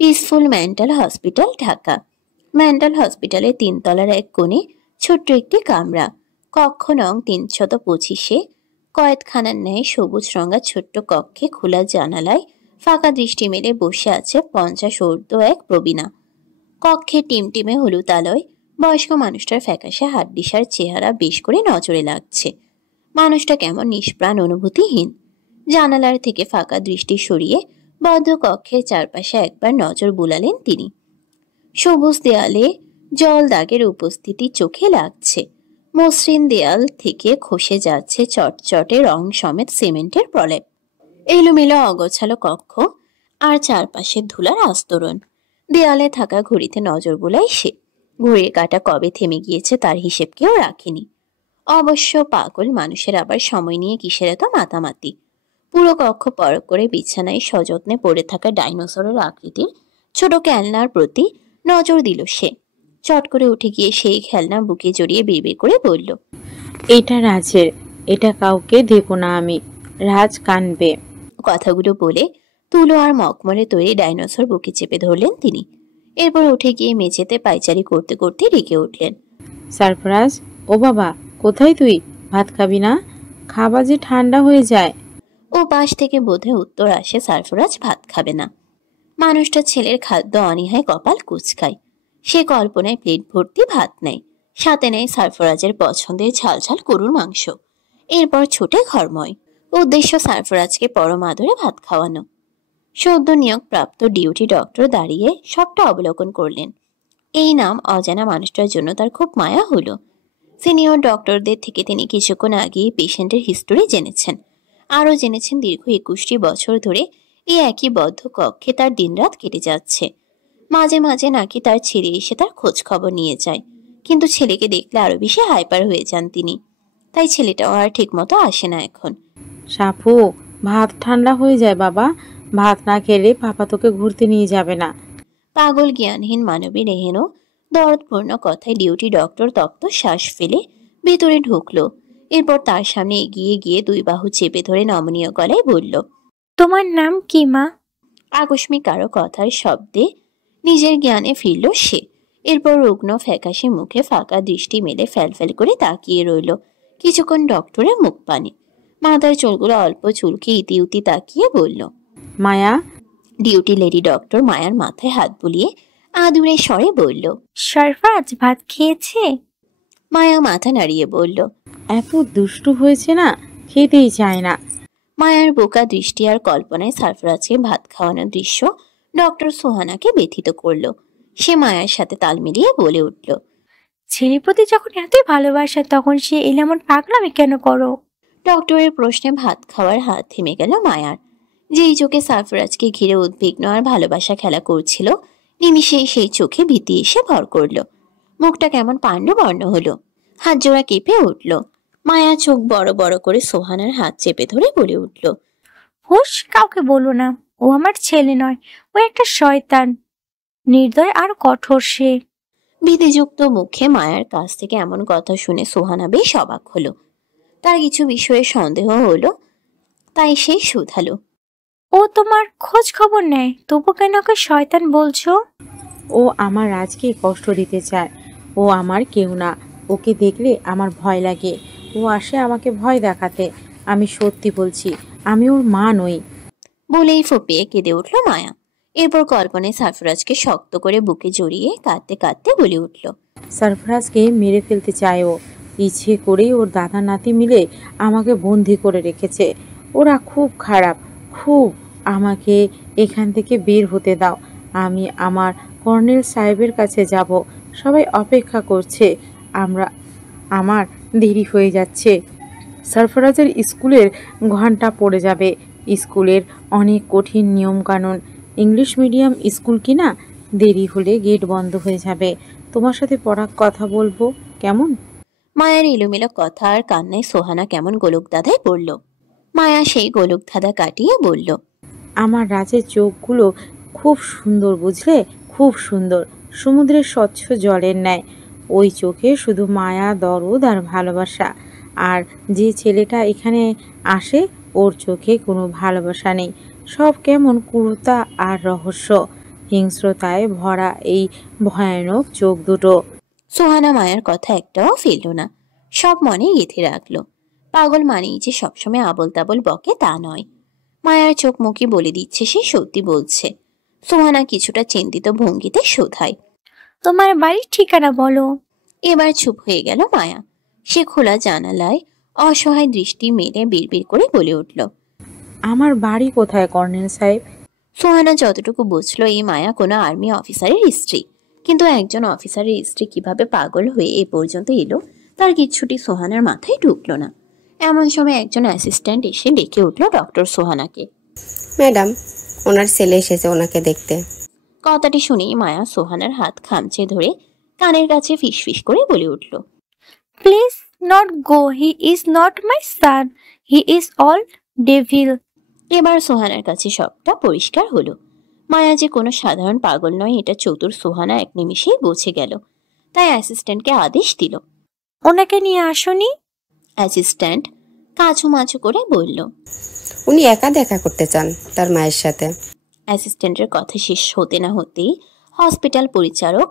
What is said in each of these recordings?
Peaceful mental hospital, Dhaka. Mental হসপিটালের 3 তলার এক কোণে ছোট্ট একটি কামরা, কক্ষ নং 325-এ। কয়েদখানার ন্যায় সবুজ রঙা ছোট্ট কক্ষে খোলা জানালায় ফাঁকা দৃষ্টি মেলে বসে আছে 50 ঊর্ধ্ব এক প্রবীণা। কক্ষে টিমটিমে হলুদ আলোয় বয়স্ক মানুষটার ফ্যাকাশে হাড্ডিসার চেহারা বেশ করে নজরে লাগছে। মানুষটা কেমন নিষ্প্রাণ, অনুভূতিহীন। জানালার থেকে ফাঁকা দৃষ্টি সরিয়ে বদ্ধ কক্ষের চারপাশে একবার নজর বুলালেন তিনি। সবুজ দেয়ালে জল দাগের উপস্থিতি চোখে লাগছে। মসৃণ দেয়াল থেকে খসে যাচ্ছে চটচটে রং সমেত সিমেন্টের প্রলেপ। এলোমেলো অগোছালো কক্ষ, আর চারপাশে ধুলার আস্তরণ। দেয়ালে থাকা ঘড়িতে নজর বুলাই সে। ঘড়ির কাঁটা কবে থেমে গিয়েছে তার হিসেব কেউ রাখেনি। অবশ্য পাগল মানুষের আবার সময় নিয়ে কিসের এত মাতামাতি। পুরো কক্ষ পরখ করে বিছানায় সযত্নে পড়ে থাকা ডাইনোসরের আকৃতির ছোট খেলনার প্রতি নজর দিল সে। চট করে উঠে গিয়ে সেই খেলনা বুকে জড়িয়ে বিড়বিড় করে বলল, এটা রাজের, এটা কাউকে দেব না আমি, রাজ কানবে। কথাগুলো বলে তুলো আর মকমলে তৈরি ডাইনোসর বুকে চেপে ধরলেন তিনি। এরপর উঠে গিয়ে মেঝেতে পায়চারি করতে করতে ডেকে উঠলেন, সারফরাজ, ও বাবা, কোথায় তুই? ভাত খাবি না? খাবার যে ঠান্ডা হয়ে যায়। ও পাশ থেকে বোধে উত্তর আসে, সারফরাজ ভাত খাবে না। মানুষটা ছেলের খাদ্য অনীহায় কপাল কুচকায়। সে কল্পনায় প্লেট ভর্তি ভাত নেয়, সাথে নেয় সারফরাজের পছন্দের ঝাল ঝাল গরুর মাংস। এরপর ছুটে ঘরময়। উদ্দেশ্য সারফরাজকে পরম আদরে ভাত খাওয়ানো। সদ্য নিয়োগ প্রাপ্ত ডিউটি ডক্টর দাঁড়িয়ে সবটা অবলোকন করলেন। এই নাম অজানা মানুষটার জন্য তার খুব মায়া হলো। সিনিয়র ডক্টরদের থেকে তিনি কিছুক্ষণ আগেই পেশেন্টের হিস্টোরি জেনেছেন। আরও জেনেছেন দীর্ঘ 21টি বছর ধরে এই একই বদ্ধ কক্ষে তার দিনরাত কেটে যাচ্ছে। মাঝে মাঝে নাকি তার ছেলে এসে তার খোঁজ খবর নিয়ে যায়, কিন্তু ছেলেকে দেখলে আরো বেশি হাইপার হয়ে যান তিনি। তাই ছেলেটাও আর ঠিক মতো আসে না এখন। সাফু, ভাত ঠান্ডা হয়ে যায় বাবা, ভাত না খেলে পাপা তোকে ঘুরতে নিয়ে যাবে না। পাগল জ্ঞানহীন মানবী রেহেনও দরদপূর্ণ কথায় ডিউটি ডক্টর তপ্ত শ্বাস ফেলে ভেতরে ঢুকলো। এরপর তার সামনে এগিয়ে গিয়ে 2 বাহু চেপে ধরে নমনীয় গলায় বলল, তোমার নাম কি মা? আকস্মিক কারো কথার শব্দে নিজের জ্ঞানে ফিরল সে। এরপর রুগ্ন ফ্যাকাশে মুখে ফাঁকা দৃষ্টি মেলে ফ্যালফ্যাল করে তাকিয়ে রইল কিছুক্ষণ ডক্টরের মুখ পানে। মাথার চুলগুলো অল্প চুলকে ইতিউতি তাকিয়ে বলল, মায়া। ডিউটি লেডি ডক্টর মায়ার মাথায় হাত বুলিয়ে আদুরে স্বরে বলল, সারফরাজ ভাত খেয়েছে? মায়া মাথা নাড়িয়ে বলল, এত দুষ্টু হয়েছে না, খেতেই চায় না। মায়ার বোকা দৃষ্টি আর কল্পনায় সারফরাজকে ভাত খাওয়ানোর দৃশ্য ডক্টর সোহানাকে ব্যথিত করল। সে মায়ার সাথে তাল মিলিয়ে বলে উঠল, ছেলের প্রতি যখন এতই ভালোবাসা তখন সে এলে এমন পাগলামি কেন করো? ডক্টরের প্রশ্নে ভাত খাওয়ার হাত থেমে গেল মায়ার। যেই চোখে সারফরাজকে ঘিরে উদ্বিগ্ন আর ভালোবাসা খেলা করছিল, নিমিষেই সেই চোখে ভীতি এসে ভর করল। মুখটা কেমন পাণ্ডবর্ণ হলো, হাত জোড়া কেঁপে উঠল। মায়া চোখ বড় বড় করে সোহানার হাত চেপে ধরে বলে উঠল, হুশ, কাউকে বলো না, ও আমার ছেলে নয়, ও একটা শয়তান, নির্দয় আর কঠোর সে। ভীতিযুক্ত মুখে মায়ার কাছ থেকে এমন কথা শুনে সোহানা বেশ অবাক হলো। তার কিছু বিষয়ে সন্দেহ হলো, তাই সে শুধালো, ও তোমার খোঁজ খবর নেয়, তবু কেন ওকে শয়তান বলছো? ও আমার রাজকে কষ্ট দিতে চায়। ও আমার কেউ না, ওকে দেখলে আমার ভয় লাগে। ও আসে আমাকে ভয় দেখাতে। আমি সত্যি বলছি, আমি ওর মা নই। বলেই ফুপিয়ে কেঁদে উঠল মায়া। এরপর কল্পনায় সারফরাজকে শক্ত করে বুকে জড়িয়ে কাঁদতে কাঁদতে বলে উঠল, সারফরাজকে মেরে ফেলতে চায় ও। ইচ্ছে করেই ওর দাদা নাতি মিলে আমাকে বন্দি করে রেখেছে। ওরা খুব খারাপ, খুব। আমাকে এখান থেকে বের হতে দাও। আমি আমার কর্নেল সাহেবের কাছে যাব। সবাই অপেক্ষা করছে। আমার দেরি হয়ে যাচ্ছে। সারফরাজের স্কুলের ঘন্টা পড়ে যাবে। স্কুলের অনেক কঠিন নিয়মকানুন। ইংলিশ মিডিয়াম স্কুল কিনা, দেরি হলে গেট বন্ধ হয়ে যাবে। তোমার সাথে পড়ার কথা বলবো, কেমন? মায়ার এলোমেলো কথা আর কান্নায় সোহানা কেমন গোলক ধাঁধায় পড়ল। মায়া সেই গোলক ধাঁধা কাটিয়ে বলল, আমার রাজের চোখগুলো খুব সুন্দর, বুঝলে, খুব সুন্দর, সমুদ্রের স্বচ্ছ জলের ন্যায়। ওই চোখে শুধু মায়া, দরদ আর ভালোবাসা। আর যে ছেলেটা এখানে আসে, ওর চোখে কোনো ভালোবাসা নেই, সব কেমন ক্রূরতা আর রহস্য। হিংস্রতায় ভরা এই ভয়ানক চোখ দুটো। সোহানা মায়ার কথা একটাও ফেলল না, সব মনে গেঁথে রাখলো। পাগল মানেই যে সবসময় আবল তাবল বকে তা নয়। মায়ার চোখ মুখে বলে দিচ্ছে সে সত্যি বলছে। সোহানা কিছুটা চিন্তিত ভঙ্গিতে শোধায়, তোমার বাড়ির ঠিকানা বলো। এবার চুপ হয়ে গেল মায়া। সে খোলা জানালায় অসহায় দৃষ্টি মেলে বিড়বিড় করে বলে উঠল, আমার বাড়ি কোথায় কর্নেল সাহেব? সোহানা যতটুকু বুঝলো এই মায়া কোনো আর্মি অফিসারের স্ত্রী, কিন্তু একজন অফিসারের স্ত্রী কিভাবে পাগল হয়ে এ পর্যন্ত এলো তার কিচ্ছুটি সোহানার মাথায় ঢুকলো না। এমন সময় একজন অ্যাসিস্ট্যান্ট এসে ডেকে উঠল ডক্টর সোহানাকে। ম্যাডাম, ওনার ছেলে এসেছে ওনাকে দেখতে। কথাটি শুনেই মায়া সোহানার হাত খামচে ধরে কানের কাছে ফিসফিস করে বলে উঠল, please not go, he is not my son, he is all devil. এবার সোহানার কাছে সবটা পরিষ্কার হলো। মায়া যে কোনো সাধারণ পাগল নয় এটা চতুর সোহানা এক নিমিষেই বুঝে গেল। তাই অ্যাসিস্ট্যান্টকে আদেশ দিল। ওনাকে নিয়ে আসনি? অ্যাসিস্ট্যান্ট কাছু মাছু করে বলল, উনি একা দেখা করতে চান তার মায়ের সাথে। অ্যাসিস্ট্যান্টের কথা শেষ হতে না হতেই হসপিটাল পরিচারক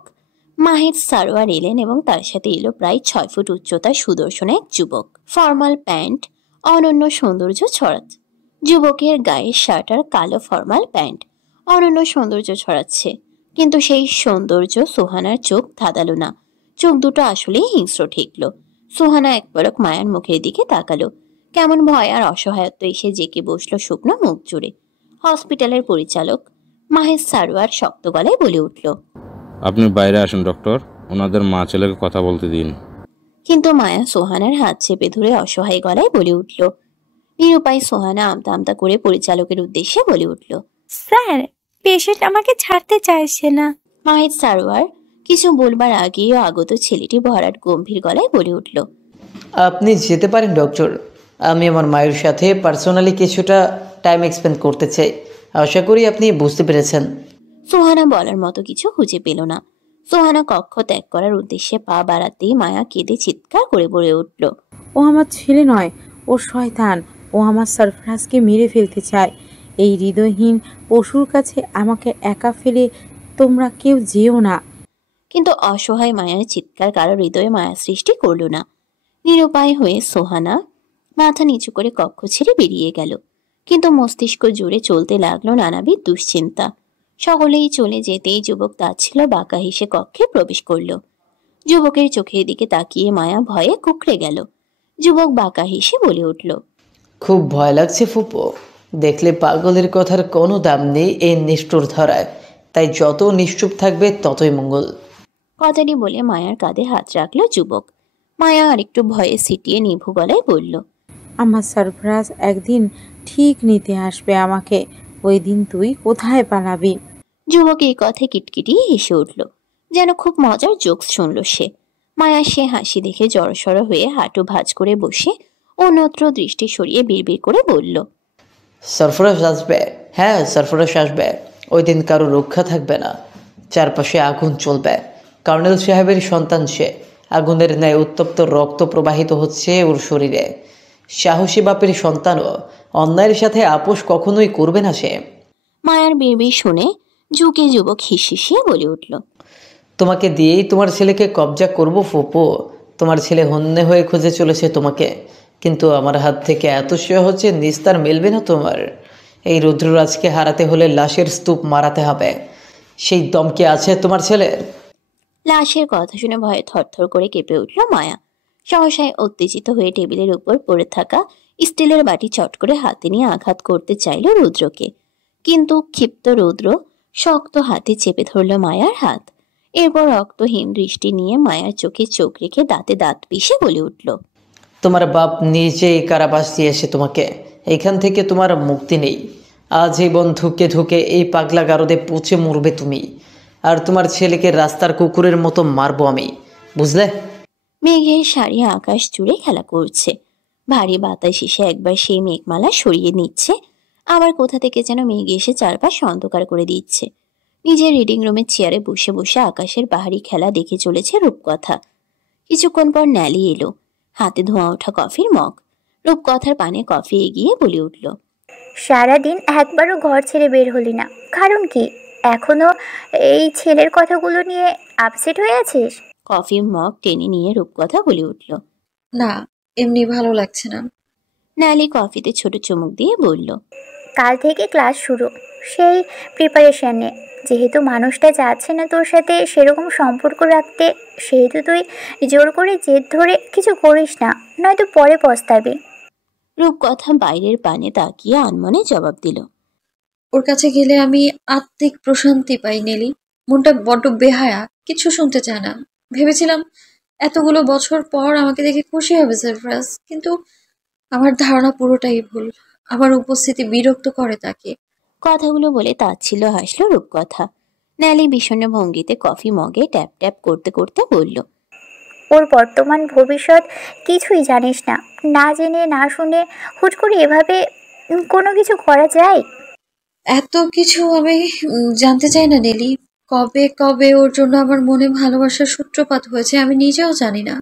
মাহিদ সারোয়ার এলেন এবং তার সাথে এলো প্রায় 6 ফুট উচ্চতার সুদর্শন এক যুবক। ফর্মাল প্যান্ট অনন্য সৌন্দর্য ছড়াচ্ছে। যুবকের গায়ের শার্ট আর কালো ফর্মাল প্যান্ট অনন্য সৌন্দর্য ছড়াচ্ছে, কিন্তু সেই সৌন্দর্য সোহানার চোখ ধাঁধালো না। চোখ দুটো আসলেই হিংস্র ঠেকল। সোহানা এক পলক মায়ার মুখের দিকে তাকালো। কেমন ভয় আর অসহায়ত্ব এসে জেঁকে বসলো শুকনো মুখ জুড়ে। হসপিটালের পরিচালক মাহেশ সারোয়ার শক্ত গলায় বলে উঠল, আপনি বাইরে আসুন ডক্টর, ওনাদের মা ছেলেকে কথা বলতে দিন। কিন্তু মায়া সোহানার হাত চেপে ধরে অসহায় গলায় বলে উঠল। নিরুপায় সোহানা আমতা আমতা করে পরিচালকের উদ্দেশ্যে বলে উঠল, স্যার, পেশেন্ট আমাকে ছাড়তে চাইছে না। মাহিদ সারোয়ার কিছু বলবার আগেই আগত ছেলেটি ভরাট গম্ভীর গলায় বলে উঠল, আপনি যেতে পারেন ডক্টর। আমি আমার মায়ের সাথে পার্সোনালি কিছুটা টাইম এক্সপেন্ড করতে চাই। আশা করি আপনি বুঝতে পেরেছেন। সোহানা বলার মতো কিছু খুঁজে পেল না। সোহানা কক্ষ ত্যাগ করার উদ্দেশ্যে পা বাড়াতেই মায়া কেঁদে চিৎকার করে বলে উঠল, ও আমার ছেলে নয়, ও শয়তান। ও আমার সারফরাজকে মেরে ফেলতে চায়। এই হৃদয়হীন পশুর কাছে আমাকে একা ফেলে তোমরা কেউ যেও না। কিন্তু অসহায় মায়ার চিৎকার কারো হৃদয়ে মায়া সৃষ্টি করল না। নিরুপায় হয়ে সোহানা মাথা নিচু করে কক্ষ ছেড়ে বেরিয়ে গেল। কিন্তু মস্তিষ্ক জুড়ে চলতে লাগলো নানাবিধ দুশ্চিন্তা। সকলেই চলে যেতেই যুবক তাচ্ছিল বাঁকা হেসে কক্ষে প্রবেশ করল। যুবকের চোখের দিকে তাকিয়ে মায়া ভয়ে কুঁকড়ে গেল। যুবক বাঁকা হেসে বলে উঠল, খুব ভয় লাগছে ফুপো। দেখলে পাগলের কথার কোনো দাম নেই এই নিষ্ঠুর ধরায়। তাই যত নিশ্চুপ থাকবে ততই মঙ্গল। কথাটি বলে মায়ার কাঁধে হাত রাখলো যুবক। মায়া আরেকটু ভয়ে সিটিয়ে নিভু গলায় বলল, আমার সারফরাজ একদিন ঠিক নিতে আসবে আমাকে। ওই দিন তুই কোথায় পালাবি? যুবক এই কথায় কিটকিটিয়ে হেসে উঠল, যেন খুব মজার জোকস শুনল সে। মায়া সে হাসি দেখে জড়সড় হয়ে হাঁটু ভাঁজ করে বসে অন্যত্র দৃষ্টি সরিয়ে বিড়বিড় করে বলল, সরফরাজ আসবে। হ্যাঁ, সরফরাজ আসবে। ওই দিন কারো রক্ষা থাকবে না। চারপাশে আগুন চলবে। কর্নেল সাহেবের সন্তান সে। আগুনের ন্যায় উত্তপ্ত রক্ত প্রবাহিত হচ্ছে ওর শরীরে। সাহসী বাপের সন্তানও অন্যায়ের সাথে আপোষ কখনোই করবে না সে। মায়ার বিড়বিড় শুনে ঝুঁকে যুবক হিসিয়ে বলে উঠল, তোমাকে দিয়েই তোমার ছেলেকে কবজা করব ফুপো। তোমার ছেলে হন্যে হয়ে খুঁজে চলেছে তোমাকে, কিন্তু আমার হাত থেকে এত সহজে নিস্তার মিলবে না তোমার। এই রুদ্ররাজকে হারাতে হলে লাশের স্তূপ মারাতে হবে। সেই দম কি আছে তোমার ছেলের? লাশের কথা শুনে ভয়ে থরথর করে কেঁপে উঠল মায়া। সহসায় উত্তেজিত হয়ে টেবিলের উপর পড়ে থাকা স্টিলের বাটি চট করে হাতে নিয়ে আঘাত করতে চাইল রুদ্রকে, কিন্তু ক্ষিপ্ত রুদ্র শক্ত হাতে চেপে ধরল মায়ার হাত। এরপর রক্তহীন দৃষ্টি নিয়ে মায়ার চোখে চোখ রেখে দাঁতে দাঁত পিষে বলে উঠল, তোমার বাপ নিজেই কারাবাস দিয়েছে তোমাকে। এখান থেকে তোমার মুক্তি নেই। আজ এই বন্ধুকে ঢুকে এই পাগলা গারদে পচে মরবে তুমি, আর তোমার ছেলেকে রাস্তার কুকুরের মতো মারবো আমি, বুঝলে? মেঘের শাড়ি আকাশ জুড়ে খেলা করছে। ভারী বাতাস এসে একবার সেই মেঘমালা সরিয়ে নিচ্ছে, আবার কোথা থেকে যেন মেঘ এসে চারপাশ অন্ধকার করে দিচ্ছে। নিজের রিডিং রুমের চেয়ারে বসে বসে আকাশের পাহাড়ি খেলা দেখে চলেছে রূপকথা। কিছুক্ষণ পর ন্যালি এলো, হাতে ধোঁয়া ওঠা কফির মগ। রূপকথার পানে কফি এগিয়ে বলে উঠল, সারাদিন একবারও ঘর ছেড়ে বের হলি না, কারণ কি? এখনো এই ছেলের কথাগুলো নিয়ে আপসেট হয়ে আছিস? কফি মগ টেনে নিয়ে রূপকথা বলে উঠল। না, এমনি ভালো লাগছে না। নালি কফিতে ছোট চুমুক দিয়ে বলল, কাল থেকে ক্লাস শুরু, সেই প্রিপারেশন নে। যেহেতু মানুষটা যাচ্ছে না তোর সাথে সেরকম সম্পর্ক রাখতে, সেহেতু তুই জোর করে জেদ ধরে কিছু করিস না, নয়তো পরে পস্তাবি। রূপকথা বাইরের পানে তাকিয়ে আনমনে জবাব দিল, ওর কাছে গেলে আমি আত্মিক প্রশান্তি পাই নেলি। মনটা বড্ড বেহায়া, কিছু শুনতে চায় না। ভেবেছিলাম এতগুলো বছর পর আমাকে দেখে খুশি হবে সারফরাজ, কিন্তু আমার ধারণা পুরোটাই ভুল। আমার উপস্থিতি বিরক্ত করে তাকে। কথাগুলো বলে তাচ্ছিল্য হাসল রূপকথা। ন্যালি বিষণ্ণ ভঙ্গিতে কফি মগে ট্যাপ ট্যাপ করতে করতে বলল, ওর বর্তমান ভবিষ্যৎ কিছুই জানিস না, না জেনে না শুনে হুট করে এভাবে কোনো কিছু করা যায়? এত কিছু আমি জানতে চাই না নেলি। কবে কবে ওর জন্য আমার মনে ভালোবাসার সূত্রপাত হয়েছে আমি নিজেও জানি না।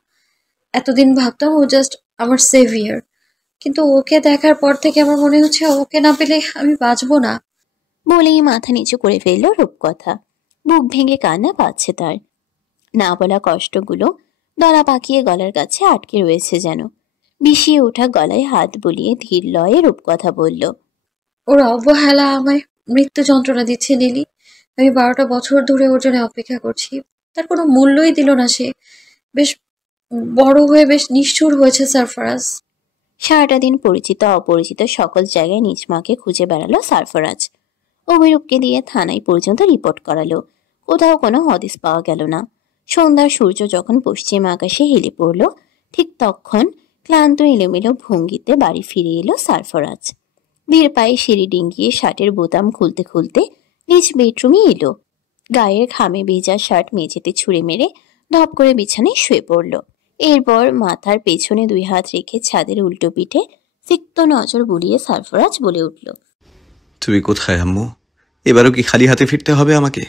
এতদিন ভাবতাম ও জাস্ট আমার সেভিয়ার, কিন্তু ওকে দেখার পর থেকে আমার মনে হচ্ছে ওকে না পেলে আমি বাঁচবো না। বলেই মাথা নিচু করে ফেলল রূপকথা। বুক ভেঙে কান্না পাচ্ছে তার। না বলা কষ্টগুলো দলা পাকিয়ে গলার কাছে আটকে রয়েছে যেন। বিষিয়ে ওঠা গলায় হাত বুলিয়ে ধীর লয়ে রূপকথা বলল, ওর অবহেলা আমায় মৃত্যু যন্ত্রণা দিচ্ছে নীলি। আমি 12টা বছর ধরে ওর জন্য অপেক্ষা করছি, তার কোনো মূল্যই দিল না সে। বেশ বড় হয়ে বেশ নিষ্ঠুর হয়েছে সারফরাজ। সারাটা দিন পরিচিত অপরিচিত সকল জায়গায় নিজ মাকে খুঁজে বেড়ালো সারফরাজ। অভিরূপকে দিয়ে থানায় পর্যন্ত রিপোর্ট করালো, কোথাও কোনো হদিস পাওয়া গেল না। সন্ধ্যার সূর্য যখন পশ্চিম আকাশে হেলে পড়ল, ঠিক তখন ক্লান্ত এলোমেলো ভঙ্গিতে বাড়ি ফিরে এলো সারফরাজ। ধীর পায়ে সিঁড়ি ডিঙ্গিয়ে শার্টের বোতাম খুলতে খুলতে নিজ বেডরুমে এলো। গায়ের ঘামে ভেজা শার্ট মেঝেতে ছুঁড়ে মেরে ধপ করে বিছানায় শুয়ে পড়ল। এরপর মাথার পেছনে 2 হাত রেখে ছাদের উল্টো পিঠে সিক্ত নজর বুলিয়ে সারফরাজ বলে উঠল, তুমি কোথায় আম্মু? এবারও কি খালি হাতে ফিরতে হবে আমাকে?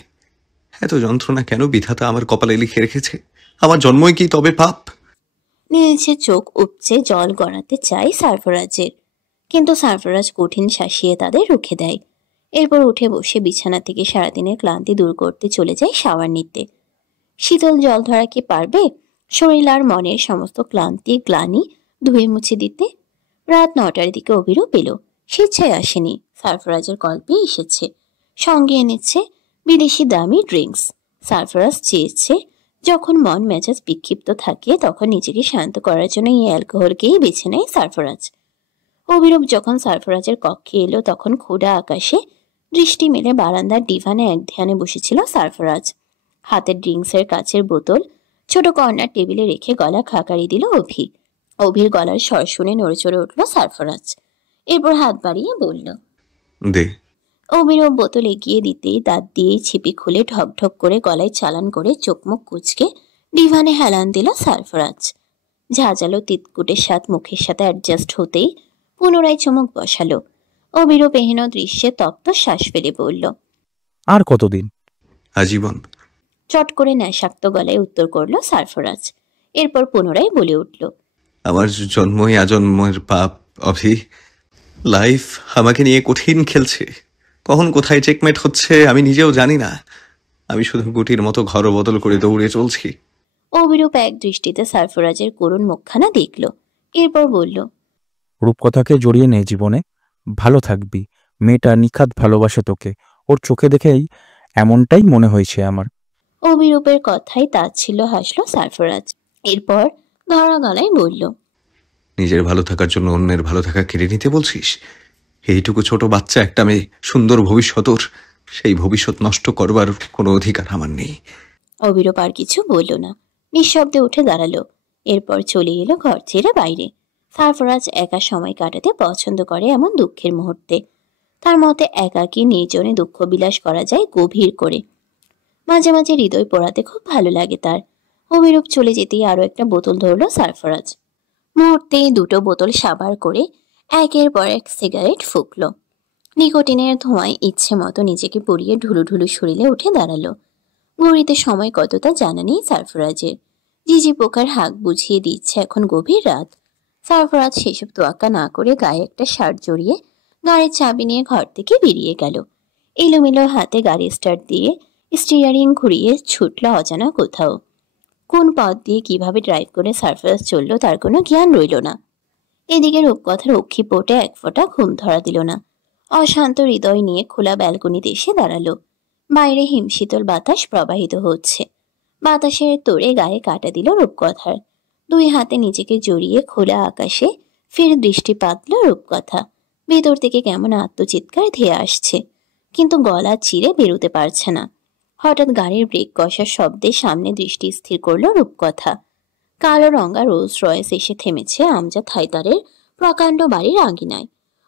এত যন্ত্রণা কেন বিধাতা আমার কপালে লিখে রেখেছে? আমার জন্মই কি তবে পাপ? নীলছে চোখ উপচে জল গড়াতে চায় সারফরাজের, কিন্তু সারফরাজ কঠিন শাসিয়ে তাদের রুখে দেয়। এরপর উঠে বসে বিছানা থেকে সারাদিনের ক্লান্তি দূর করতে চলে যায় শাওয়ার নিতে। শীতল জল ধরা কি পারবে শরীর আর মনের সমস্ত ক্লান্তি গ্লানি ধুয়ে মুছে দিতে? রাত 9টার দিকে অভিরূপ এলো। স্বেচ্ছায় আসেনি, সারফরাজের কল্পে এসেছে। সঙ্গে এনেছে বিদেশি দামি ড্রিঙ্কস। সারফরাজ চেয়েছে যখন মন মেজাজ বিক্ষিপ্ত থাকে তখন নিজেকে শান্ত করার জন্য এই অ্যালকোহলকেই বেছে নেয় সারফরাজ। অভিরূপ যখন সারফরাজের কক্ষে এলো তখন খোলা আকাশে দৃষ্টি মেলে বারান্দার ডিভানে এক ধ্যানে বসেছিল সারফরাজ। হাতের ড্রিঙ্কসের কাচের বোতল ছোট কর্নার টেবিলে রেখে গলা খাকারি দিল অভি। অভির গলার স্বর শুনে নড়ে চড়ে উঠল সারফরাজ। এরপর হাত বাড়িয়ে বলল, দে। অভিরূপ বোতল এগিয়ে দিতেই দাঁত দিয়েই ছিপি খুলে ঢকঢক করে গলায় চালান করে চোখ মুখ কুচকে ডিভানে হেলান দিল সারফরাজ। ঝাঁঝালো তিতকুটের স্বাদ মুখের সাথে অ্যাডজাস্ট হতেই পুনরায় চুমুক বসালো। অভিরূপ এহেন দৃশ্যে তপ্ত শ্বাস ফেলে বলল, আর কতদিন? আজীবন। চট করে ন্যাশাক্ত গলায় উত্তর করল সারফরাজ। এরপর পুনরায় বলে উঠল, আমার জন্মই আজন্মের পাপ অভি। লাইফ আমাকে নিয়ে কঠিন খেলছে, কখন কোথায় চেকমেট হচ্ছে আমি নিজেও জানি না। আমি শুধু গুটির মতো ঘর বদল করে দৌড়ে চলছি। অভিরূপ এক দৃষ্টিতে সারফরাজের করুণ মুখখানা দেখল। এরপর বলল, রূপকথাকে জড়িয়ে নে জীবনে, ভালো থাকবি। মেয়েটা নিখাত ভালোবাসে তোকে, ওর চোখে দেখেই এমনটাই মনে হয়েছে আমার। অভিরূপের কথাই তাচ্ছিল্য হাসল সারফরাজ। এরপর ধরা গলায় বলল, নিজের ভালো থাকার জন্য অন্যের ভালো থাকা কেড়ে নিতে বলছিস? এইটুকু ছোট বাচ্চা একটা মেয়ে, সুন্দর ভবিষ্যৎ ওর, সেই ভবিষ্যৎ নষ্ট করবার কোনো অধিকার আমার নেই। অভিরূপ আর কিছু বলল না, নিঃশব্দে উঠে দাঁড়ালো। এরপর চলে এলো ঘর ছেড়ে বাইরে। সারফরাজ একা সময় কাটাতে পছন্দ করে এমন দুঃখের মুহূর্তে। তার মতে একাকী নির্জনে দুঃখ বিলাস করা যায় গভীর করে। মাঝে মাঝে হৃদয় পোড়াতে খুব ভালো লাগে তার। অভিরূপ চলে যেতেই আরো একটা বোতল ধরলো সারফরাজ। মুহূর্তে 2টো বোতল সাবার করে একের পর এক সিগারেট ফুঁকলো। নিকোটিনের ধোঁয়ায় ইচ্ছে মতো নিজেকে পুড়িয়ে ঢুলু ঢুলু শরীরে উঠে দাঁড়ালো। ঘড়িতে সময় কতটা জানা নেই সারফরাজের। ঝিঝি পোকার হাঁক বুঝিয়ে দিচ্ছে এখন গভীর রাত। সারফরাজ সেসব তোয়াক্কা না করে গায়ে একটা শার্ট জড়িয়ে গাড়ির চাবি নিয়ে ঘর থেকে বেরিয়ে গেল। এলোমেলো হাতে গাড়ি স্টার্ট দিয়ে স্টিয়ারিং ঘুরিয়ে ছুটল অজানা কোথাও। কোন পথ দিয়ে কিভাবে ড্রাইভ করে সারফারাজ চলল তার কোনো জ্ঞান রইল না। এদিকে রূপকথার অক্ষিপটে এক ফোঁটা ঘুম ধরা দিল না। অশান্ত হৃদয় নিয়ে খোলা ব্যালকনিতে এসে দাঁড়ালো। বাইরে হিমশীতল বাতাস প্রবাহিত হচ্ছে। বাতাসের তোড়ে গায়ে কাটা দিল রূপকথার। দুই হাতে নিজেকে জড়িয়ে খোলা আকাশে ফের দৃষ্টি পাতল রূপকথা। ভেতর থেকে কেমন আত্মচিৎকার ধেয়ে আসছে, কিন্তু গলা চিরে বেরোতে পারছে না। হঠাৎ গাড়ির ব্রেক কষার শব্দে সামনে দৃষ্টি স্থির করল রূপকথা। কালো রঙা রোলস রয়েস এসে থেমেছে আমজাদ হায়দারের প্রকাণ্ড বাড়ির আঙিনায়।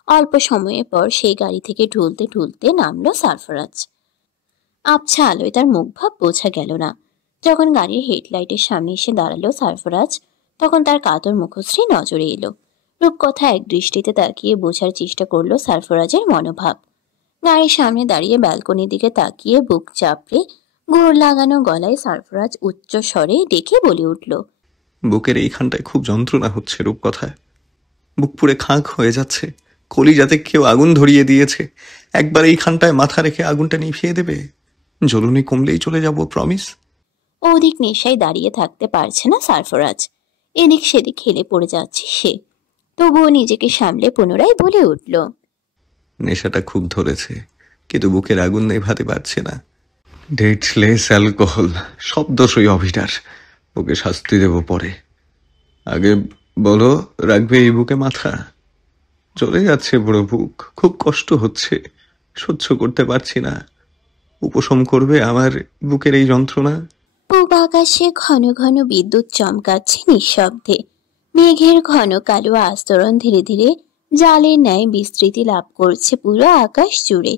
অল্প সময়ের পর সেই গাড়ি থেকে ঢুলতে ঢুলতে নামলো সারফরাজ। আবছা আলোয় তার মুখভাব বোঝা গেল না। যখন গাড়ির হেডলাইটের সামনে এসে দাঁড়ালো সারফরাজ, তখন তার কাতর মুখশ্রী নজরে এলো। রূপকথা এক দৃষ্টিতে তাকিয়ে বোঝার চেষ্টা করলো সারফরাজের মনোভাব। গাড়ির সামনে দাঁড়িয়ে ব্যালকনির দিকে তাকিয়ে বুক চাপড়ে ঘোর লাগানো গলায় সারফরাজ উচ্চ স্বরে ডেকে বলে উঠল, বুকের এইখানটায় খুব যন্ত্রণা হচ্ছে রূপকথা। বুক পুড়ে খাঁক হয়ে যাচ্ছে। কলিজাতে কেউ আগুন ধরিয়ে দিয়েছে। একবার এইখানটায় মাথা রেখে আগুনটা নিভিয়ে দেবে। জ্বলুনি কমলেই চলে যাব, প্রমিস। ওদিক নেশায় দাঁড়িয়ে থাকতে পারছে না সারফরাজ। এদিক সেদিক খেলে পড়ে যাচ্ছে সে। তবুও নিজেকে সামলে পুনরায় বলে উঠল, নেশাটা খুব ধরেছে, কিন্তু বুকের আগুন নেভাতে পারছে না। ডেটলেস অ্যালকোহল, সব দোষই অভিটার। ওকে শাস্তি দেব পরে। আগে বলো, রাখবে এই বুকে মাথা? চলে যাচ্ছে বুড়ো বুক, খুব কষ্ট হচ্ছে, সহ্য করতে পারছি না। উপশম করবে আমার বুকের এই যন্ত্রণা? পূব আকাশে ঘন ঘন বিদ্যুৎ চমকাচ্ছে নিঃশব্দে। মেঘের ঘন কালো আস্তরণ ধীরে ধীরে জালের ন্যায় বিস্তৃতি লাভ করছে পুরো আকাশ জুড়ে।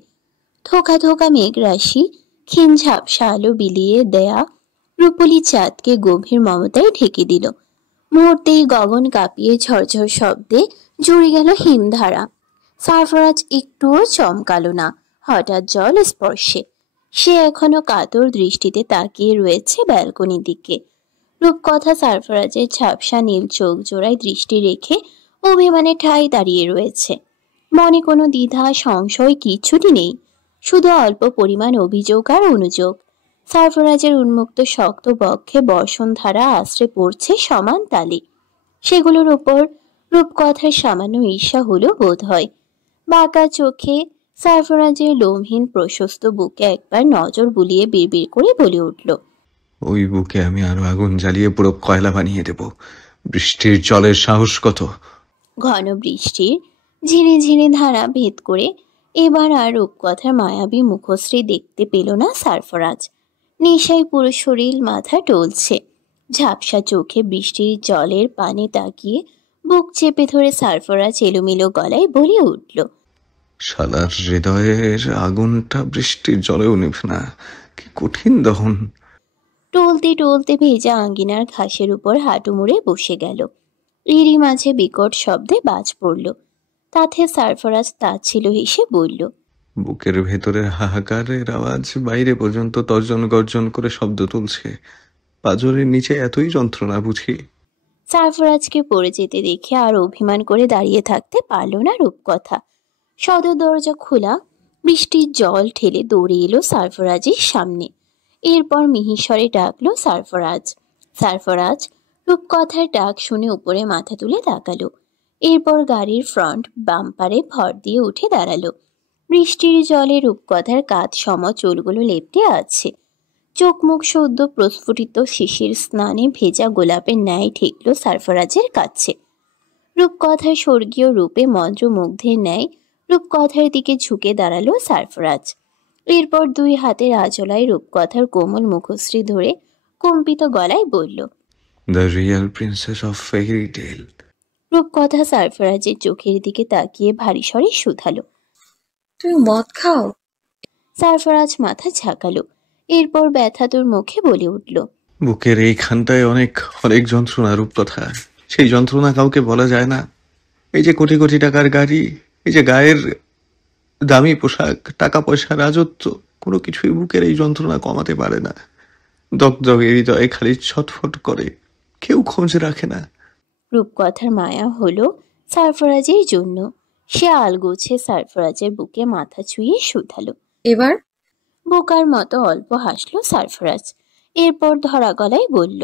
থোকা থোকা মেঘ রাশি ক্ষীণ ঝাপসা আলো বিলিয়ে দেয়া রূপলি চাঁদকে গভীর মমতায় ঢেকে দিল। মুহূর্তেই গগন কাঁপিয়ে ঝরঝর শব্দে জুড়ে গেল হিমধারা। সারফরাজ একটুও চমকালো না হঠাৎ জল স্পর্শে। সে এখনো কাতর দৃষ্টিতে তাকিয়ে রয়েছে ব্যালকনির দিকে। রূপকথা সারফরাজের ঝাপসা নীল চোখ জোড়ায় দৃষ্টি রেখে অভিমানে ঠাই দাঁড়িয়ে রয়েছে। মনে কোনো দ্বিধা সংশয় কিছুটি নেই, শুধু অল্প পরিমাণ অভিযোগ আর অনুযোগ। সারফরাজের উন্মুক্ত শক্ত বক্ষে বর্ষণধারা আশ্রে পড়ছে সমান তালে। সেগুলোর ওপর রূপকথার সামান্য ঈর্ষা হলো বোধ হয়। বাঁকা চোখে সারফরাজের লোমহীন প্রশস্ত বুকে একবার নজর বুলিয়ে বিড়বিড় করে বলে উঠল, ওই বুকে আমি আরো আগুন জ্বালিয়ে পুরো কয়লা বানিয়ে দেব। বৃষ্টির জলের সাহস কত! ঘন বৃষ্টির ঝিরে ঝিরে ধারা ভেদ করে এবার আর রূপকথার মায়াবী মুখশ্রী দেখতে পেল না সারফরাজ। নেশায় পুরো শরীর মাথা টলছে। ঝাপসা চোখে বৃষ্টির জলের পানে তাকিয়ে বুক চেপে ধরে সারফরাজ এলোমেলো গলায় বলে উঠল, শালার হৃদয়ের আগুনটা বৃষ্টির জলেও নেবে না, কি কঠিন দহন! টলতে টলতে ভেজা আঙ্গিনার ঘাসের উপর হাঁটু মুড়ে বসে গেল। এরই মাঝে বিকট শব্দে বাজ পড়ল। তাতে সারফরাজ তাচ্ছিল হেসে বলল, বুকের ভেতরের হাহাকারের আওয়াজ বাইরে পর্যন্ত তর্জন গর্জন করে শব্দ তুলছে। পাঁজরের নিচে এতই যন্ত্রণা বুঝি? সারফরাজকে পড়ে যেতে দেখে আর অভিমান করে দাঁড়িয়ে থাকতে পারল না রূপকথা। সদর দরজা খোলা, বৃষ্টির জল ঠেলে দৌড়ে এলো সারফরাজের সামনে। এরপর মিহিস্বরে ডাকলো সারফরাজ। সারফরাজ রূপকথার ডাক শুনে উপরে মাথা তুলে তাকালো। এরপর গাড়ির ফ্রন্ট বাম্পারে ভর দিয়ে উঠে দাঁড়ালো। বৃষ্টির জলে রূপকথার কাঁধ সম চুলগুলো লেপ্টে আছে। চোখ মুখ সদ্য প্রস্ফুটিত শিশির স্নানে ভেজা গোলাপের ন্যায় ঠেকল সারফরাজের কাছে। রূপকথার স্বর্গীয় রূপে মন্ত্রমুগ্ধের ন্যায় রূপকথার দিকে ঝুঁকে দাঁড়ালো সারফরাজ। এরপর দুই হাতের আঁচলায় রূপকথার কোমল মুখশ্রী ধরে কম্পিত গলায় বলল, the real princess of fairy tale. রূপকথা সারফরাজের চোখের দিকে তাকিয়ে ভারী স্বরে শুধালো, তুমি মদ খাও? সারফরাজ মাথা ঝাঁকালো। এরপর ব্যথাতুর মুখে বলে উঠল, বুকের এইখানটায় অনেক অনেক যন্ত্রণা রূপকথা। সেই যন্ত্রণা কাউকে বলা যায় না। এই যে কোটি কোটি টাকার গাড়ি, এই যে গায়ের দামি পোশাক, টাকা পয়সা, রাজত্ব, কোনো কিছুই বুকের এই যন্ত্রণা কমাতে পারে না। দগদগে হৃদয়ে খালি ছটফট করে, কেউ খোঁজ রাখে না। রূপকথার মায়া হলো সারফরাজের জন্য। সে আলগোছে সারফরাজের বুকে মাথা ছুঁয়ে শুধালো, এবার বোকার মতো অল্প হাসলো সারফরাজ। এরপর ধরা গলায় বলল,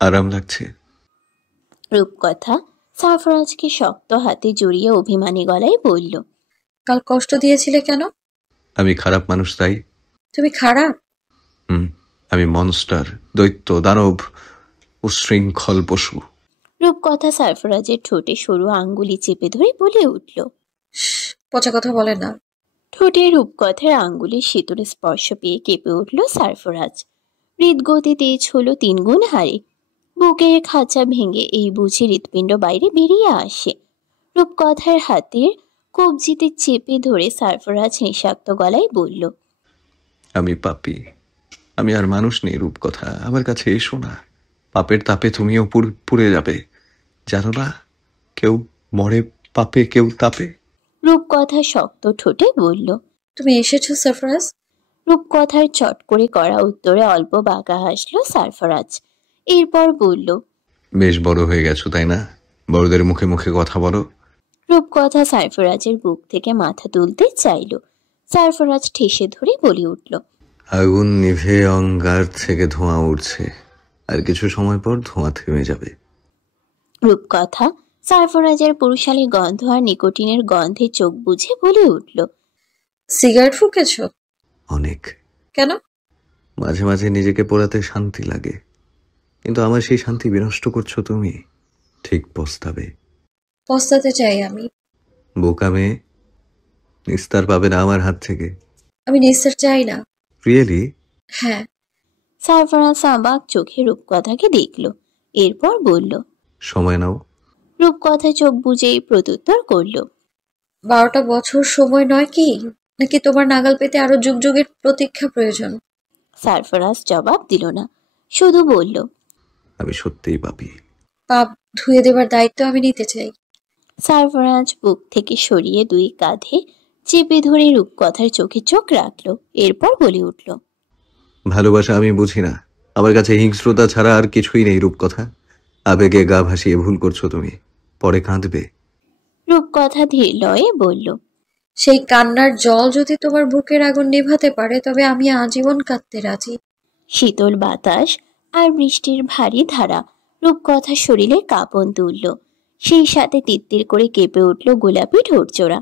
আরাম লাগছে। রূপকথা সারফরাজকে শক্ত হাতে জড়িয়ে অভিমানী গলায় বলল, কাল কষ্ট দিয়েছিলে কেন? আমি খারাপ মানুষ তাই। তুমি খারাপ? আমি মনস্টার, দৈত্য, দানব, উশৃঙ্খল পশু। রূপকথা সারফরাজের ঠোঁটে সরু আঙ্গুলি চেপে ধরে বলে উঠল। পচা কথা বলে না। ঠোঁটে রূপকথার আঙ্গুলির শীতল স্পর্শ পেয়ে কেঁপে উঠল সারফরাজ। হৃদগতি তেজ হলো 3 গুণ হারে। বুকের খাঁচা ভেঙে এই বুঝি হৃৎপিণ্ড বাইরে বেরিয়ে আসে। রূপকথার হাতের কবজিতে চেপে ধরে সারফরাজ নিঃশব্দ গলায় বলল, আমি পাপী, আমি আর মানুষ নেই। রূপকথা, আমার কাছে এসো না। পাপের তাপে তুমিও পুড়ে যাবে, জানো না? কেউ মরে পাপে, কেউ তাপে। রূপকথা শক্ত ঠোঁটে বলল। তুমি এসেছো সারফরাজ? রূপকথার চট করে করা উত্তরে অল্প বাঁকা হাসল সারফরাজ। এরপর বলল, বেশ বড় হয়ে গেছো তাই না? বড়দের মুখে মুখে কথা বলো। রূপকথা সারফরাজের বুক থেকে মাথা তুলতে চাইল। সারফরাজ ঠেসে ধরে বলে উঠল, আগুন নিভে অঙ্গার থেকে ধোঁয়া উঠছে, আর কিছু সময় পর ধোঁয়া থেমে যাবে। রূপকথা সারফরাজের পুরুষালী গন্ধ আর নিকোটিনের গন্ধে চোখ বুঝে বলে উঠল, সিগারেট ফুঁকেছো? অনেক। কেন? মাঝে মাঝে নিজেকে পোড়াতে শান্তি লাগে, কিন্তু আমার সেই শান্তি বিনষ্ট করছো তুমি, ঠিক পস্তাবে। পস্তাতে চাই আমি। বোকা মেয়ে, নিস্তার পাবে না আমার হাত থেকে। আমি নিস্তার চাই না। রিয়েলি? হ্যাঁ। সারফরাজ অবাক চোখে রূপকথাকে দেখল। এরপর বলল, সময় নাও। রূপকথা চোখ বুঝেই প্রত্যুত্তর করল, 12টা বছর সময় নয় কি? নাকি তোমার নাগাল পেতে আরো যুগ যুগের প্রতীক্ষা প্রয়োজন? সারফরাজ জবাব দিল না, শুধু বলল, আমি সত্যিই পাপী। পাপ ধুয়ে দেবার দায়িত্ব আমি নিতে চাই। সারফরাজ বুক থেকে সরিয়ে 2 কাঁধে চেপে ধরে রূপকথার চোখে চোখ রাখল। এরপর বলে উঠল, ভালোবাসা আমি বুঝি না, আমার কাছে হিংস্রতা ছাড়া আর কিছুই নেই। রূপকথা, আবেগে গা ভাসিয়ে ভুল করছো তুমি, পরে কাঁদবে। রূপকথা ধীর লয়ে বলল, সেই কান্নার জল যদি তোমার বুকের আগুন নেভাতে পারে তবে আমি আজীবন কাঁদতে রাজি। শীতল বাতাস আর বৃষ্টির ভারী ধারা রূপকথার শরীরে কাঁপন তুলল। সেই সাথে তিত্তির করে কেঁপে উঠল গোলাপি ঠোঁটজোড়া।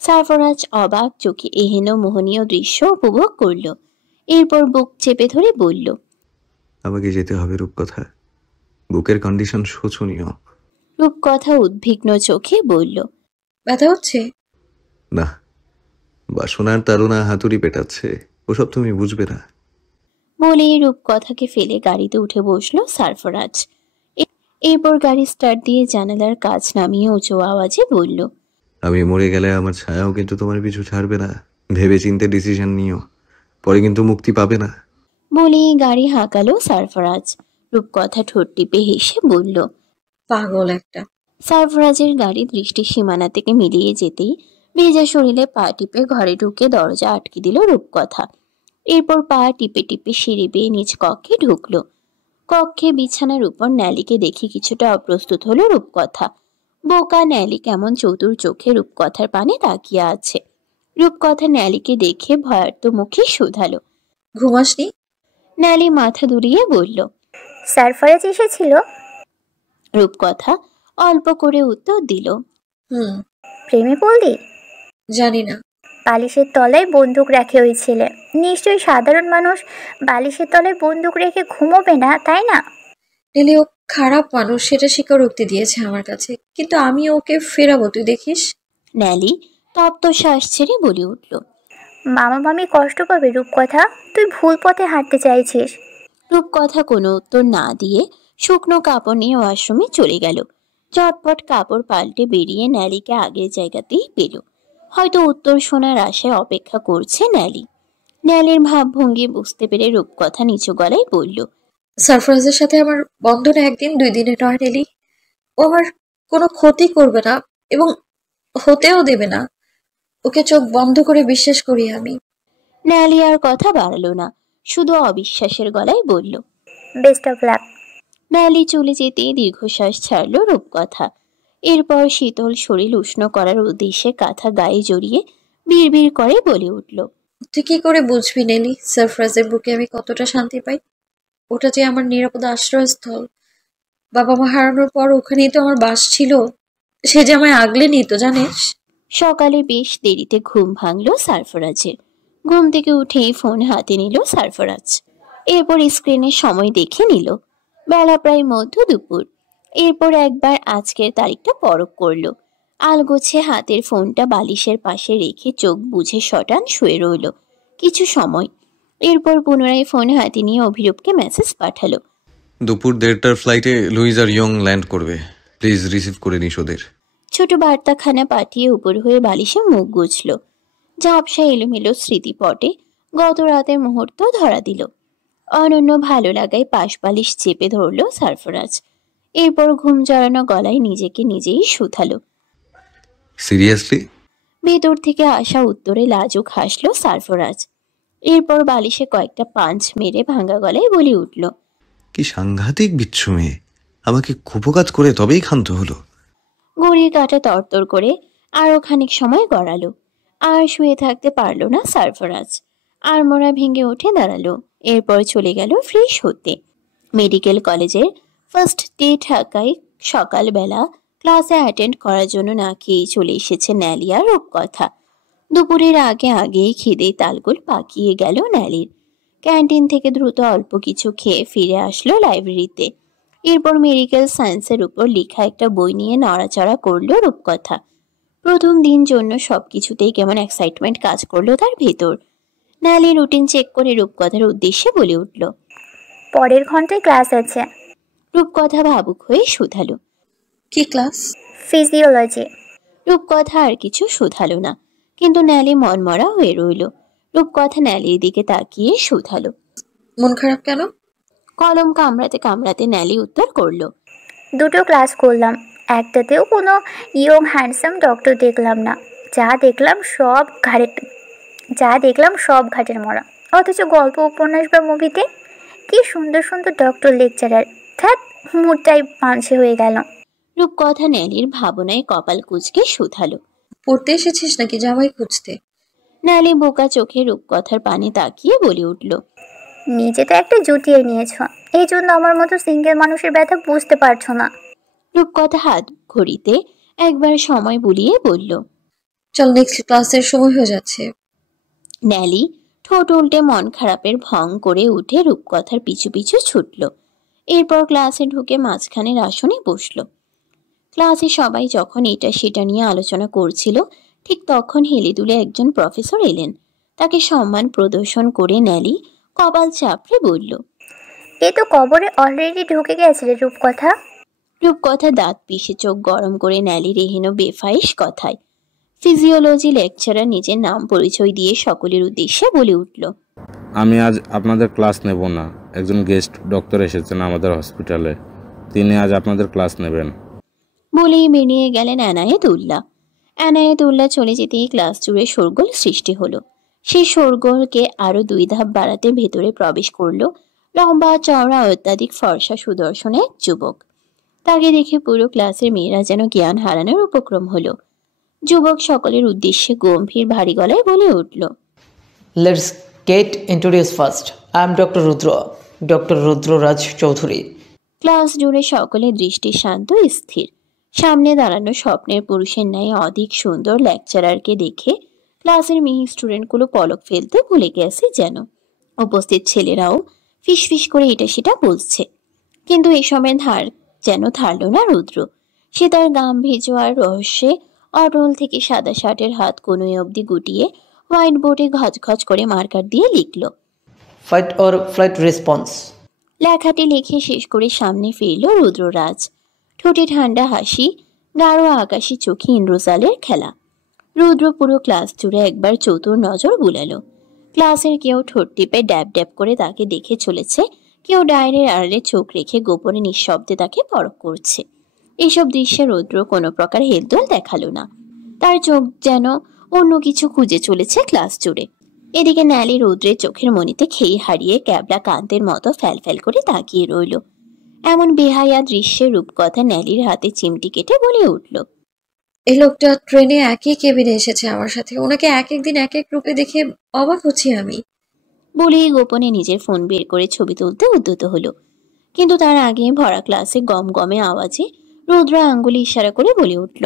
সারফরাজ অবাক চোখে এহেন মোহনীয় দৃশ্য উপভোগ করল। এরপর বুক চেপে ধরে বলল, আমাকে যেতে হবে রূপকথা, বুকের কন্ডিশন শোচনীয়। রূপকথা উদ্বিগ্ন চোখে বলল, ব্যথা হচ্ছে? না, বাসনার তাড়না হাতুড়ি পেটাচ্ছে, ওসব তুমি বুঝবে না। বলে রূপকথাকে ফেলে গাড়িতে উঠে বসলো সারফরাজ। এরপর গাড়ি স্টার্ট দিয়ে জানালার কাজ নামিয়ে উঁচু আওয়াজে বলল, আমি মরে গেলে আমার ছায়াও কিন্তু তোমার পিছু ছাড়বে না। ভেবে চিন্তে ডিসিশন নিও, পরে কিন্তু মুক্তি পাবে না। বলে গাড়ি হাঁকালো সারফরাজ। রূপকথা ঠোঁট টিপে হেসে বলল, পাগল একটা। সারফরাজের গাড়ি দৃষ্টি সীমানা থেকে মিলিয়ে যেতেই ভেজা শরীরে পা টিপে ঘরে ঢুকে দরজা আটকে দিল রূপকথা। এরপর পা টিপে টিপে সিঁড়ি বেয়ে নিজ কক্ষে ঢুকলো। কক্ষে বিছানার উপর ন্যালিকে দেখে কিছুটা অপ্রস্তুত হলো রূপকথা। বোকা ন্যালি কেমন চতুর চোখে রূপকথার পানে তাকিয়ে আছে। রূপকথা ন্যালিকে দেখে ভয়ার্ত মুখে শুধালো, ঘুমাসনি? ন্যালি মাথা দুলিয়ে বলল, সারফরাজ এসেছিল? রূপকথা অল্প করে উত্তর দিল, প্রেমে পড়লি? জানি না। বালিশের তলায় বন্দুক রাখে ওই ছেলে। নিশ্চয়ই সাধারণ মানুষ বালিশের তলায় বন্দুক রেখে ঘুমোবে না, তাই না? নেলি ও খারাপ মানুষ, সেটা স্বীকারোক্তি দিয়েছে আমার কাছে, কিন্তু আমি ওকে ফেরাবো, তুই দেখিস। ন্যালি তপ্ত শ্বাস ছেড়ে বলে উঠল, মামা মামি কষ্ট পাবে রূপকথা, তুই ভুল পথে হাঁটতে চাইছিস। রূপকথা কোনো উত্তর না দিয়ে শুকনো কাপড় নিয়ে ওয়াশরুমে চলে গেল। চটপট কাপড় পাল্টে বেরিয়ে ন্যালিকে আগের জায়গাতেই পেল। হয়তো উত্তর শোনার আশায় অপেক্ষা করছে ন্যালি। ন্যালির ভাবভঙ্গি বুঝতে পেরে রূপকথা নিচু গলায় বলল, সারফরাজের সাথে আমার বন্ধন 1 দিন 2 দিনে নয় নেলি। ও আমার কোনো ক্ষতি করবে না এবং হতেও দেবে না। ওকে চোখ বন্ধ করে বিশ্বাস করি আমি। ন্যালি আর কথা বাড়ালো না, শুধু অবিশ্বাসের গলায় বলল, বেস্ট অফ লাক। ন্যালি চলে যেতেই দীর্ঘশ্বাস ছাড়ল রূপকথা। এরপর শীতল শরীর উষ্ণ করার উদ্দেশ্যে কাঁথা গায়ে জড়িয়ে বিড়বিড় করে বলে উঠল, তুই কি করে বুঝবি নেলি সারফরাজের বুকে আমি কতটা শান্তি পাই? ওটা যে আমার নিরাপদ আশ্রয়স্থল। বাবা মা হারানোর পর ওখানেই তো আমার বাস ছিল। সে যে আমায় আগলে নিত জানিস। সকালে বেশ দেরিতে ঘুম ভাঙল সারফরাজের। ঘুম থেকে উঠেই ফোন হাতে নিল সারফরাজ। এরপর স্ক্রিনে সময় দেখে নিল। বেলা প্রায় মধ্য দুপুর। এরপর একবার আজকের তারিখটা পরখ করল। আলগোছে হাতের ফোনটা বালিশের পাশে রেখে চোখ বুঝে শটান শুয়ে রইল কিছু সময়। এরপর পুনরায় ফোন হাতে নিয়ে অভিরূপকে মেসেজ পাঠালো। দুপুর 1:30টার ফ্লাইটে লুইস আর ইয়ং ল্যান্ড করবে, প্লিজ রিসিভ করে নিস ওদের। ছোট বার্তাখানা পাঠিয়ে উপর হয়ে বালিশে মুখ গুছল। ঝাপসা এলোমেলো স্মৃতিপটে গত রাতের মুহূর্ত ধরা দিল। অনন্য ভালো লাগায় পাশ বালিশ চেপে ধরল সারফরাজ। এরপর ঘুম জড়ানো গলায় নিজেকে নিজেই শুধালো। সিরিয়াসলি? ভেতর থেকে আসা উত্তরে লাজুক হাসল সারফরাজ। এরপর বালিশে কয়েকটা পাঞ্চ মেরে ভাঙা গলায় বলে উঠল। কি সাংঘাতিক বিচ্ছু মেয়ে, আমাকে কুপকাত করে তবেই ক্ষান্ত হলো। ঘড়ির কাঁটা তরতর করে আরো খানিক সময় গড়ালো। আর শুয়ে থাকতে পারল না সারফরাজ। আড়মোড়া ভেঙে উঠে দাঁড়ালো। এরপর চলে গেল ফ্রেশ হতে। মেডিকেল কলেজের ফার্স্ট ডে ঢাকায় সকালবেলা ক্লাসে অ্যাটেন্ড করার জন্য না খেয়েই চলে এসেছে ন্যালি আর রূপকথা। দুপুরের আগেই খিদে তালগোল পাকিয়ে গেল ন্যালির। ক্যান্টিন থেকে দ্রুত অল্প কিছু খেয়ে ফিরে আসলো লাইব্রেরিতে। এরপর মেডিকেল সায়েন্সের উপর লেখা একটা বই নিয়ে নড়াচড়া করলো রূপকথা। প্রথম দিন জন্য সবকিছুতেই কেমন এক্সাইটমেন্ট কাজ করলো তার ভেতর। ন্যালি রুটিন চেক করে রূপকথার উদ্দেশ্যে বলে উঠল। পরের ঘন্টায় ক্লাস আছে। রূপকথা ভাবুক হয়ে শুধালো। কি ক্লাস? ফিজিওলজি। রূপকথা আর কিছু শুধালো না, কিন্তু ন্যালি মনমরা হয়ে রইল। রূপকথা ন্যালির দিকে তাকিয়ে শুধালো। মন খারাপ কেন? কলম কামড়াতে কামড়াতে ন্যালি উত্তর করলো। দুটো ক্লাস করলাম, একটাতেও কোনো ইয়ং হ্যান্ডসাম ডক্টর দেখলাম না। যা দেখলাম সব ঘাটের মরা। অথচ গল্প উপন্যাস বা মুভিতে কি সুন্দর সুন্দর ডক্টর লেকচারার। ধ্যাত, মুডটাই পাঞ্চে হয়ে গেল। রূপকথা ন্যালির ভাবনায় কপাল কুঁচকে শুধালো। পড়তে এসেছিস নাকি জামাই খুঁজতে? ন্যালি বোকা চোখে রূপকথার পানে তাকিয়ে বলে উঠল। নিজে তো একটা জুটিয়ে নিয়েছ, এই জন্য আমার মতো সিঙ্গেল মানুষের ব্যথা বুঝতে পারছো না। রূপকথা হাত ঘড়িতে একবার সময় বুলিয়ে বলল। চল, নেক্সট ক্লাসের সময় হয়ে যাচ্ছে। ন্যালি ঠোঁট উল্টে মন খারাপের ভং করে উঠে রূপকথার পিছু পিছু ছুটল। এরপর ক্লাসে ঢুকে মাঝখানের আসনে বসল। ক্লাসে সবাই যখন এটা সেটা নিয়ে আলোচনা করছিল, ঠিক তখন হেলে দুলে একজন প্রফেসর এলেন। তাকে সম্মান প্রদর্শন করে ন্যালি কপাল চাপড়ে বলল। এ তো কবরে অলরেডি ঢুকে গেছে রে রূপকথা। রূপকথা দাঁত পিষে চোখ গরম করে ন্যালি রেহেন বেফাইস কথায়। ফিজিওলজি লেকচারার নিজের নাম পরিচয় দিয়ে সকলের উদ্দেশ্যে বলে উঠল। আমি আজ আপনাদের ক্লাস নেব না। একজন গেস্ট ডক্টর এসেছেন আমাদের হসপিটালে, তিনি আজ আপনাদের ক্লাস নেবেন। বলেই বেরিয়ে গেলেন এনায়েতুল্লাহ। এনায়েতুল্লাহ চলে যেতেই ক্লাস জুড়ে শোরগোল সৃষ্টি হলো। সেই শোরগোলকে আরো 2 ধাপ বাড়াতে ভেতরে প্রবেশ করলো লম্বা চওড়া অত্যাধিক ফর্সা সুদর্শন এক যুবক। তাকে দেখে পুরো ক্লাসের মেয়েরা যেন জ্ঞান হারানোর উপক্রম হলো। যুবক সকলের উদ্দেশ্যে গম্ভীর ভারী গলায় বলে উঠল। Let's get introduce first. I am doctor Rudra, doctor Rudraraj Chowdhury. Class জুড়ে সকলের দৃষ্টি শান্ত স্থির। সামনে দাঁড়ানো স্বপ্নের পুরুষের ন্যায় অধিক সুন্দর লেকচারারকে দেখে ক্লাসের মেয়ে স্টুডেন্টগুলো পলক ফেলতে ভুলে গেছে যেন। উপস্থিত ছেলেরাও ফিসফিস করে এটা সেটা বলছে, কিন্তু এসবের ধার যেন থারল না রুদ্র। সে তার গাম্ভীর্য আর রহস্যে অটল থেকে সাদা শার্টের হাত কোনোই অবধি গুটিয়ে হোয়াইট বোর্ডে ঘচঘচ করে মার্কার দিয়ে লিখল। Fight or flight response. লেখাটি লিখে শেষ করে সামনে ফিরল রুদ্ররাজ। ঠোঁটে ঠান্ডা হাসি, গাঢ় আকাশি চোখে ইন্দ্রজালের খেলা। রুদ্র পুরো ক্লাস জুড়ে একবার চতুর নজর বুলালো। ক্লাসের কেউ ঠোঁট টিপে ড্যাব ড্যাব করে তাকে দেখে চলেছে, কেউ ডায়ের আড়ালে চোখ রেখে গোপনে নিঃশব্দে তাকে পরখ করছে। এইসব দৃশ্যে রুদ্র কোনো প্রকার হেলদোল দেখালো না। তার চোখ যেন অন্য কিছু খুঁজে চলেছে ক্লাস জুড়ে। এদিকে ন্যালি রুদ্রের চোখের মনিতে খেয়ে হারিয়ে ক্যাবলা কান্তের মতো ফ্যাল করে তাকিয়ে রইল। এমন বেহায়া দৃশ্যে রূপকথা ন্যালির হাতে চিমটি কেটে বলে উঠল। এই লোকটা ট্রেনে একই কেবিনে এসেছে আমার সাথে, ওনাকে এক একদিন এক এক রূপে দেখে অবাক হচ্ছি আমি। বলেই গোপনে নিজের ফোন বের করে ছবি তুলতে উদ্যত হলো, কিন্তু তার আগে ভরা ক্লাসে গম গমে আওয়াজে রুদ্র আঙ্গুলি ইশারা করে বলে উঠল,